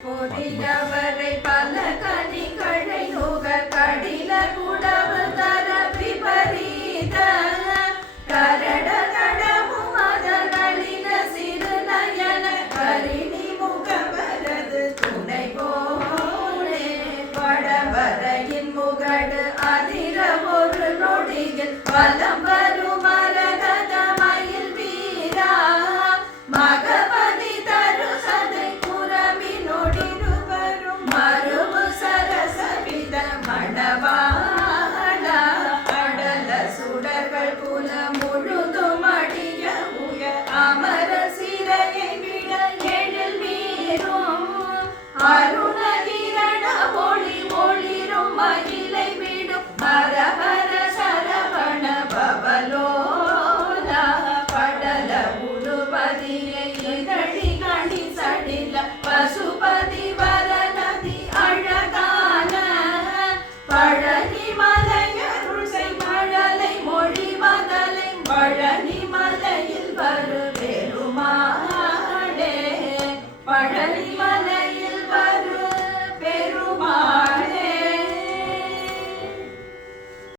பொறியவரை பல கனிகளை நுகர் கடில குடவு தர விபரீத கரட கடமும் அதகளின சிறு நயன கரிணி முகவரது துணை போலே வடவரையின் முகடு அதிர ஒரு நொடியில் வலம் வரும் மரகத மயில் வீரா மகபதி தரு சதை குரவி நொடிடு வரும் மருவு சரசவித மணவாளா அடல சுடர்கள் புல முழுதும் அடிய உய அமர சிறையை விட எழில் மீறும் அருண கிரண ஒளி ஒளிரும் மகிழை விடும் ஹரஹர சரவண பவலோலா படல உருபதியை இதழி கணி சடில பசுபதி வரநதி அழகான பழனி மலை